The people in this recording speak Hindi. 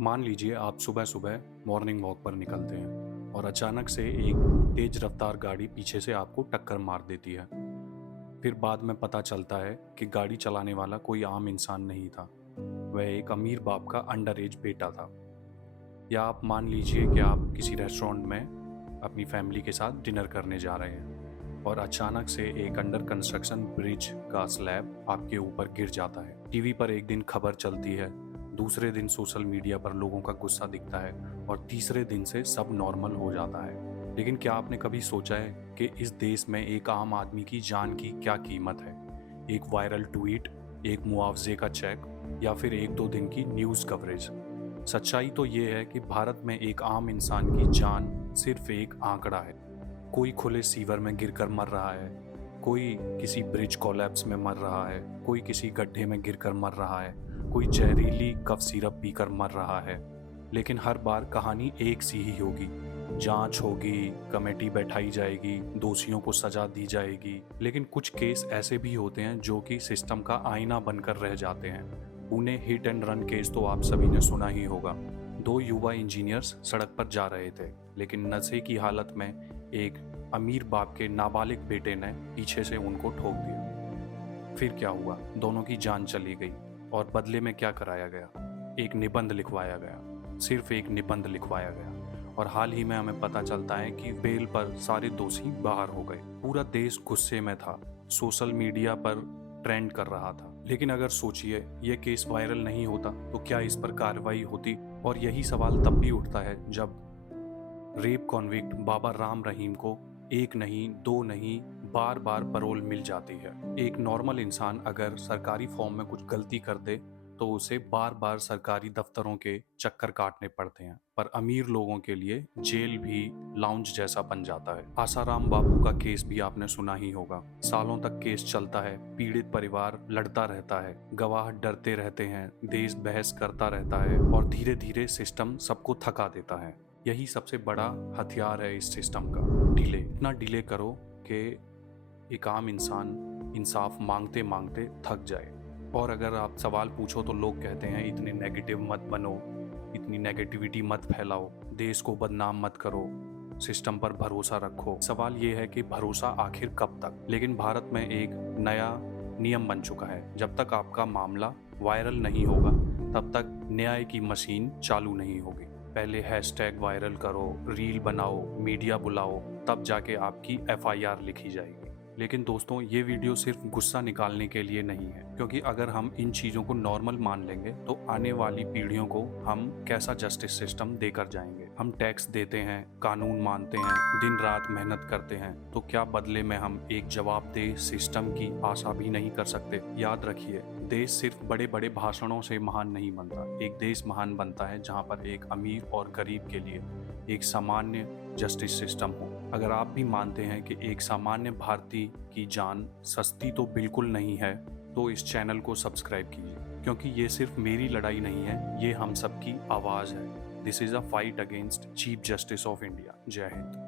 मान लीजिए आप सुबह सुबह मॉर्निंग वॉक पर निकलते हैं और अचानक से एक तेज रफ्तार गाड़ी पीछे से आपको टक्कर मार देती है। फिर बाद में पता चलता है कि गाड़ी चलाने वाला कोई आम इंसान नहीं था, वह एक अमीर बाप का अंडर एज बेटा था। या आप मान लीजिए कि आप किसी रेस्टोरेंट में अपनी फैमिली के साथ डिनर करने जा रहे हैं और अचानक से एक अंडर कंस्ट्रक्शन ब्रिज का स्लैब आपके ऊपर गिर जाता है। टीवी पर एक दिन खबर चलती है, दूसरे दिन सोशल मीडिया पर लोगों का गुस्सा दिखता है और तीसरे दिन से सब नॉर्मल हो जाता है। लेकिन क्या आपने कभी सोचा है कि इस देश में एक आम आदमी की जान की क्या कीमत है? एक वायरल ट्वीट, एक मुआवजे का चेक या फिर एक दो दिन की न्यूज़ कवरेज? सच्चाई तो ये है कि भारत में एक आम इंसान की जान सिर्फ एक आंकड़ा है। कोई खुले सीवर में गिरकर मर रहा है, कोई किसी ब्रिज कोलैप्स में मर रहा है, कोई किसी गड्ढे में गिरकर मर रहा है, कोई जहरीली कफ सिरप पीकर मर रहा है। लेकिन हर बार कहानी एक सी ही होगी। जांच होगी, कमेटी बैठाई जाएगी, दोषियों को सजा दी जाएगी। लेकिन कुछ केस ऐसे भी होते हैं जो कि सिस्टम का आईना बनकर रह जाते हैं। Pune hit and run case तो आप सभी ने सुना ही होगा। दो युवा इंजीनियर्स सड़क पर जा रहे थे, लेकिन नशे की हालत में एक अमीर बाप के नाबालिग बेटे ने पीछे से उनको ठोक दिया। फिर क्या हुआ? दोनों की जान चली गई और बदले में क्या कराया गया? एक निबंध लिखवाया गया, सिर्फ एक निबंध लिखवाया गया। और हाल ही में हमें पता चलता है कि बेल पर सारे दोषी बाहर हो गए। पूरा देश गुस्से में था, सोशल मीडिया पर ट्रेंड कर रहा था। लेकिन अगर सोचिए, ये केस वायरल नहीं होता तो क्या इस पर कार्रवाई होती? और यही सवाल तब भी उठता है जब रेप कॉन्विक्ट बाबा राम रहीम को एक नहीं, दो नहीं, बार बार पैरोल मिल जाती है। एक नॉर्मल इंसान अगर सरकारी फॉर्म में कुछ गलती कर दे तो उसे बार बार सरकारी दफ्तरों के चक्कर काटने पड़ते हैं, पर अमीर लोगों के लिए जेल भी लाउंज जैसा बन जाता है। आसाराम बापू का केस भी आपने सुना ही होगा। सालों तक केस चलता है, पीड़ित परिवार लड़ता रहता है, गवाह डरते रहते हैं, देश बहस करता रहता है और धीरे धीरे सिस्टम सबको थका देता है। यही सबसे बड़ा हथियार है इस सिस्टम का, डिले। इतना डिले करो कि एक आम इंसान इंसाफ मांगते मांगते थक जाए। और अगर आप सवाल पूछो तो लोग कहते हैं इतने नेगेटिव मत बनो, इतनी नेगेटिविटी मत फैलाओ, देश को बदनाम मत करो, सिस्टम पर भरोसा रखो। सवाल ये है कि भरोसा आखिर कब तक? लेकिन भारत में एक नया नियम बन चुका है, जब तक आपका मामला वायरल नहीं होगा तब तक न्याय की मशीन चालू नहीं होगी। पहले हैशटैग वायरल करो, रील बनाओ, मीडिया बुलाओ, तब जाके आपकी एफआईआर लिखी जाएगी। लेकिन दोस्तों, ये वीडियो सिर्फ गुस्सा निकालने के लिए नहीं है, क्योंकि अगर हम इन चीज़ों को नॉर्मल मान लेंगे तो आने वाली पीढ़ियों को हम कैसा जस्टिस सिस्टम देकर जाएंगे। हम टैक्स देते हैं, कानून मानते हैं, दिन रात मेहनत करते हैं, तो क्या बदले में हम एक जवाबदेह सिस्टम की आशा भी नहीं कर सकते? याद रखिए, देश सिर्फ बड़े बड़े भाषणों से महान नहीं बनता। एक देश महान बनता है जहाँ पर एक अमीर और गरीब के लिए एक सामान्य जस्टिस सिस्टम हो। अगर आप भी मानते हैं कि एक सामान्य भारतीय की जान सस्ती तो बिल्कुल नहीं है, तो इस चैनल को सब्सक्राइब कीजिए, क्योंकि ये सिर्फ मेरी लड़ाई नहीं है, ये हम सबकी आवाज़ है। This is a fight against chief justice of India. जय हिंद।